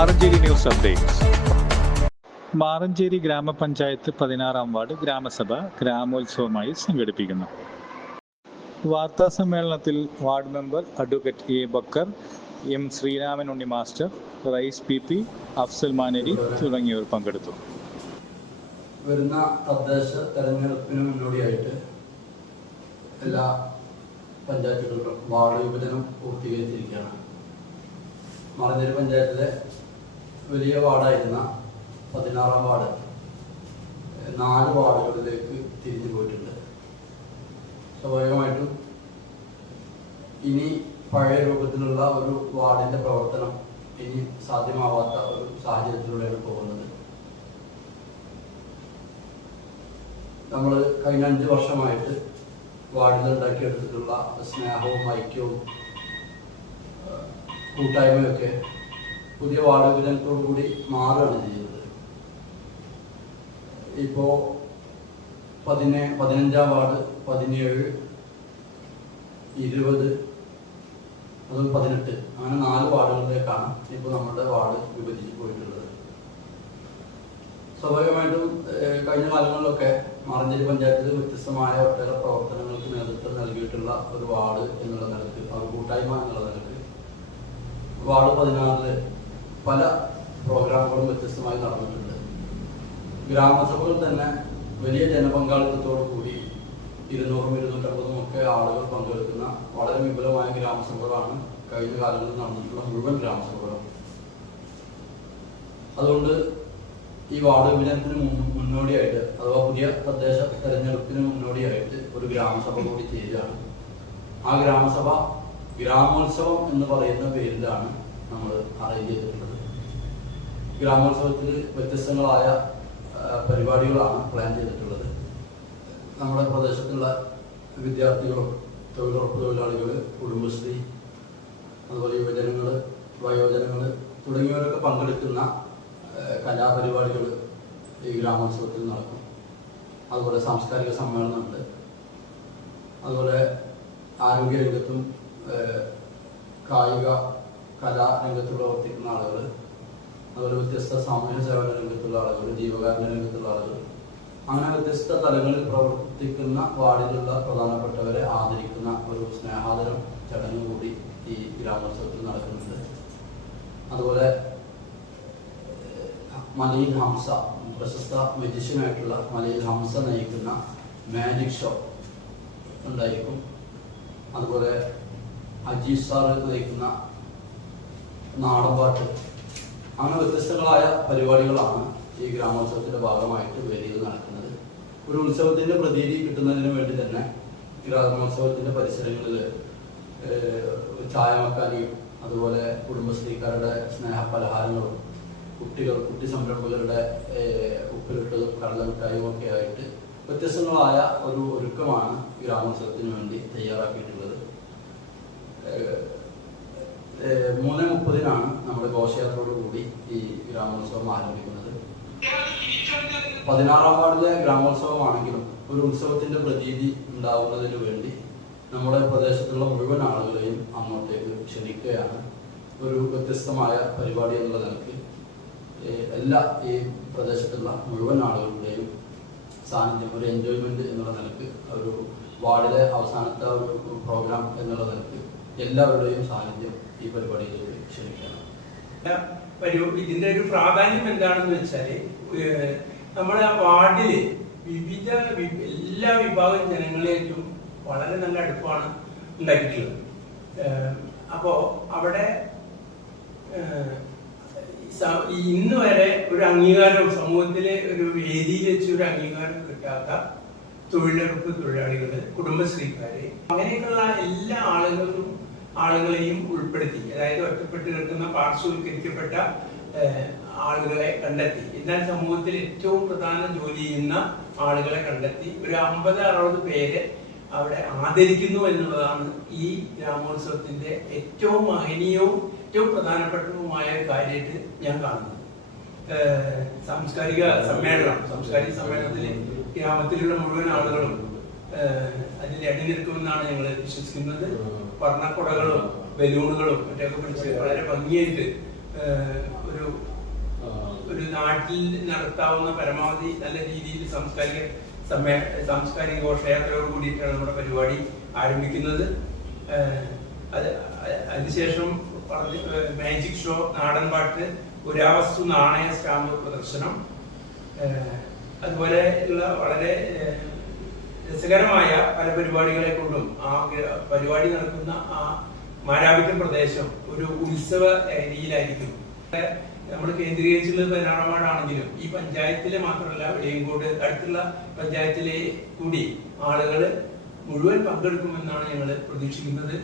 Maranchery news updates. Maranchery ഗ്രാമപഞ്ചായത്ത് 16-ാം ward ഗ്രാമസഭ ഗ്രാമോത്സവമായി സംഘടിപ്പിക്കുന്നു. വാർത്താ സമ്മേളനത്തിൽ ward member advocate A Bakkar, M Sreeraman Unni master, Rais P P, Afsal Maneri തുടങ്ങിയവർ പങ്കെടുത്തു. വരുന്ന തദ്ദേശ തെരഞ്ഞെടുപ്പിന് മുന്നോടിയായിട്ട് എല്ലാ പഞ്ചായത്തുകളിലും വാർഡ് വിഭജനം പൂർത്തീകരിച്ചിരിക്കുകയാണ്. മാറഞ്ചേരി പഞ്ചായത്തിലെ വലിയ വാർഡായിരുന്ന 16-ാം വാർഡ് 4 വാർഡുകളിലേക്ക് തിരിഞ്ഞു പോയിട്ടുണ്ട്. സ്വാഭാവികമായിട്ടും ഇനി പഴയ രൂപത്തിലുള്ള ഒരു വാർഡിന്റെ പ്രവർത്തനം ഇനി സാധ്യമാവാത്ത ഒരു സാഹചര്യത്തിലൂടെയാണ് പോകുന്നത്. നമ്മൾ കഴിഞ്ഞ 5 വർഷമായിട്ട് വാർഡിൽ ഉണ്ടാക്കിയെടുത്തിട്ടുള്ള സ്നേഹവും ഐക്യവും കൂട്ടായ്മയൊക്കെ പുതിയ വാർഡ് വിഭജനത്തോടു കൂടി മാറുകയാണ് ചെയ്യുന്നത്. ഇപ്പോ 15-ാം വാർഡ്, 17, 20, അതുപോലെ 18 അങ്ങനെ 4 വാർഡുകളിലേക്കാണ് ഇപ്പോൾ നമ്മുടെ വാർഡ് വിഭജിച്ച് പോയിട്ടുള്ളത്. സ്വാഭാവികമായിട്ടും കഴിഞ്ഞ കാലങ്ങളിലൊക്കെ മാറഞ്ചേരി പഞ്ചായത്തിൽ വ്യത്യസ്തമായ ഒട്ടേറെ പ്രവർത്തനങ്ങൾക്ക് നേതൃത്വം നൽകിയിട്ടുള്ള ഒരു വാർഡ് എന്നുള്ള നിലക്ക്, ഒരു കൂട്ടായ്മ എന്നുള്ള നിലക്ക് വാർഡ് 16-ല് പല പ്രോഗ്രാമുകളും വ്യത്യസ്തമായി നടന്നിട്ടുണ്ട്. ഗ്രാമസഭകൾ തന്നെ വലിയ ജനപങ്കാളിത്തത്തോടു കൂടി 200-250 ഒക്കെ ആളുകൾ പങ്കെടുക്കുന്ന വളരെ വിപുലമായ ഗ്രാമസഭകളാണ് കഴിഞ്ഞ കാലങ്ങളിൽ നടന്നിട്ടുള്ള മുഴുവൻ ഗ്രാമസഭകളും. അതുകൊണ്ട് ഈ വാർഡ് വിഭജനത്തിന് മുന്നോടിയായിട്ട്, അഥവാ പുതിയ തദ്ദേശ തെരഞ്ഞെടുപ്പിന് മുന്നോടിയായിട്ട് ഒരു ഗ്രാമസഭ കൂടി ചേരുകയാണ്. ആ ഗ്രാമസഭ ഗ്രാമോത്സവം എന്ന് പറയുന്ന പേരിലാണ് നമ്മൾ അറേഞ്ച് ചെയ്തിട്ടുള്ളത്. ഗ്രാമോത്സവത്തിൽ വ്യത്യസ്തങ്ങളായ പരിപാടികളാണ് പ്ലാൻ ചെയ്തിട്ടുള്ളത്. നമ്മുടെ പ്രദേശത്തുള്ള വിദ്യാർത്ഥികളും തൊഴിലുറപ്പ് തൊഴിലാളികൾ, കുടുംബശ്രീ, അതുപോലെ യുവജനങ്ങൾ, വയോജനങ്ങൾ തുടങ്ങിയവരൊക്കെ പങ്കെടുക്കുന്ന കലാപരിപാടികൾ ഈ ഗ്രാമോത്സവത്തിൽ നടക്കും. അതുപോലെ സാംസ്കാരിക സമ്മേളനമുണ്ട്. അതുപോലെ ആരോഗ്യരംഗത്തും കായിക കലാരംഗത്ത് പ്രവർത്തിക്കുന്ന ആളുകൾ, അതുപോലെ വ്യത്യസ്ത സാമൂഹ്യ സേവന രംഗത്തുള്ള ആളുകൾ, ജീവകാരുണ്യ രംഗത്തുള്ള ആളുകൾ, അങ്ങനെ വ്യത്യസ്ത തലങ്ങളിൽ പ്രവർത്തിക്കുന്ന വാർഡിലുള്ള പ്രധാനപ്പെട്ടവരെ ആദരിക്കുന്ന ഒരു സ്നേഹാദരം ചടങ്ങ് കൂടി ഈ ഗ്രാമോത്സവത്തിൽ നടക്കുന്നുണ്ട്. അതുപോലെ മലയിൽ ഹംസ, പ്രശസ്ത മജിഷ്യനായിട്ടുള്ള മലയിൽ ഹംസ നയിക്കുന്ന മാജിക് ഷോ ഉണ്ടായിരിക്കും. അതുപോലെ അജീഷ് സാർ നയിക്കുന്ന നാടൻപാട്ട്, അങ്ങനെ വ്യത്യസ്തങ്ങളായ പരിപാടികളാണ് ഈ ഗ്രാമോത്സവത്തിന്റെ ഭാഗമായിട്ട് വേദിയിൽ നടക്കുന്നത്. ഒരു ഉത്സവത്തിന്റെ പ്രതീതി കിട്ടുന്നതിന് വേണ്ടി തന്നെ ഗ്രാമോത്സവത്തിന്റെ പരിസരങ്ങളിൽ ചായമക്കാനിയും, അതുപോലെ കുടുംബശ്രീക്കാരുടെ സ്നേഹപലഹാരങ്ങളും, കുട്ടി സംരംഭകരുടെ ഉപ്പിലിട്ടതും കടലമിഠായും ഒക്കെ ആയിട്ട് വ്യത്യസ്തങ്ങളായ ഒരു ഒരുക്കമാണ് ഗ്രാമോത്സവത്തിന് വേണ്ടി തയ്യാറാക്കിയിട്ടുള്ളത്. 3:30-നാണ് നമ്മുടെ ഘോഷയാത്രയോട് കൂടി ഈ ഗ്രാമോത്സവം ആരംഭിക്കുന്നത്. 16-ാം വാർഡിലെ ഗ്രാമോത്സവമാണെങ്കിലും ഒരു ഉത്സവത്തിന്റെ പ്രതീതി ഉണ്ടാവുന്നതിന് വേണ്ടി നമ്മുടെ പ്രദേശത്തുള്ള മുഴുവൻ ആളുകളെയും അങ്ങോട്ടേക്ക് ക്ഷണിക്കുകയാണ്. ഒരു വ്യത്യസ്തമായ പരിപാടി എന്നുള്ള നിലയ്ക്ക് എല്ലാ ഈ പ്രദേശത്തുള്ള മുഴുവൻ ആളുകളുടെയും സാന്നിധ്യം, ഒരു എൻജോയ്മെന്റ് എന്നുള്ള നിലക്ക്, ഒരു വാർഡിലെ അവസാനത്തെ ഒരു പ്രോഗ്രാം എന്നുള്ള നിലക്ക് എല്ലാവരുടെയും സാന്നിധ്യം ഈ പരിപാടിയിലേക്ക് ക്ഷണിക്കണം. ഇതിന്റെ ഒരു പ്രാധാന്യം എന്താണെന്ന് വെച്ചാല്, നമ്മുടെ വാർഡില് എല്ലാ വിഭാഗം ജനങ്ങളേക്കും വളരെ നല്ല അടുപ്പാണ് ഉണ്ടാക്കിയിട്ടുള്ളത്. അപ്പോ അവിടെ ഇന്ന് വരെ ഒരു അംഗീകാരം, സമൂഹത്തിലെ ഒരു വേദിയിൽ വെച്ച് ഒരു അംഗീകാരം കിട്ടാത്ത തൊഴിലുറപ്പ് തൊഴിലാളികള്, കുടുംബശ്രീക്കാര്, അങ്ങനെയൊക്കെയുള്ള എല്ലാ ആളുകളെയും ഉൾപ്പെടുത്തി, അതായത് ഒറ്റപ്പെട്ട് കിടക്കുന്ന പാർശ്വവൽക്കരിക്കപ്പെട്ട ആളുകളെ കണ്ടെത്തി, എന്നാൽ സമൂഹത്തിൽ ഏറ്റവും പ്രധാന ജോലി ചെയ്യുന്ന ആളുകളെ കണ്ടെത്തി ഒരു 50-60 പേരെ അവിടെ ആദരിക്കുന്നു എന്നുള്ളതാണ് ഈ ഗ്രാമോത്സവത്തിന്റെ ഏറ്റവും മഹനീയവും ഏറ്റവും പ്രധാനപ്പെട്ടതുമായ കാര്യമായിട്ട് ഞാൻ കാണുന്നത്. സാംസ്കാരിക സമ്മേളനത്തിൽ ഗ്രാമത്തിലുള്ള മുഴുവൻ ആളുകളും അതിൽ അണിനിരക്കുമെന്നാണ് ഞങ്ങൾ വിശ്വസിക്കുന്നത്. വർണ്ണക്കുടകളും ബലൂണുകളും മറ്റൊക്കെ പിടിച്ച് വളരെ ഭംഗിയായിട്ട് ഒരു നാട്ടിൽ നടത്താവുന്ന പരമാവധി നല്ല രീതിയിൽ സാംസ്കാരിക ഘോഷയാത്രയോട് കൂടിയിട്ടാണ് നമ്മുടെ പരിപാടി ആരംഭിക്കുന്നത്. അതിനുശേഷം മാജിക് ഷോ, നാടൻ പാട്ട്, പുരാവസ്തു നാണയ സ്റ്റാമ്പ് പ്രദർശനം, അതുപോലെ ഉള്ള വളരെ രസകരമായ പല പരിപാടികളെ കൊണ്ടും ആ പരിപാടി നടക്കുന്ന ആ മാരാവിറ്റം പ്രദേശം ഒരു ഉത്സവ രീതിയിലായിരിക്കും. നമ്മൾ കേന്ദ്രീകരിച്ചുള്ളത് 16-ാം വാർഡാണെങ്കിലും ഈ പഞ്ചായത്തിലെ മാത്രമല്ല, വെളിയങ്കോട് അടുത്തുള്ള പഞ്ചായത്തിലെ കൂടി ആളുകൾ മുഴുവൻ പങ്കെടുക്കുമെന്നാണ് ഞങ്ങൾ പ്രതീക്ഷിക്കുന്നത്.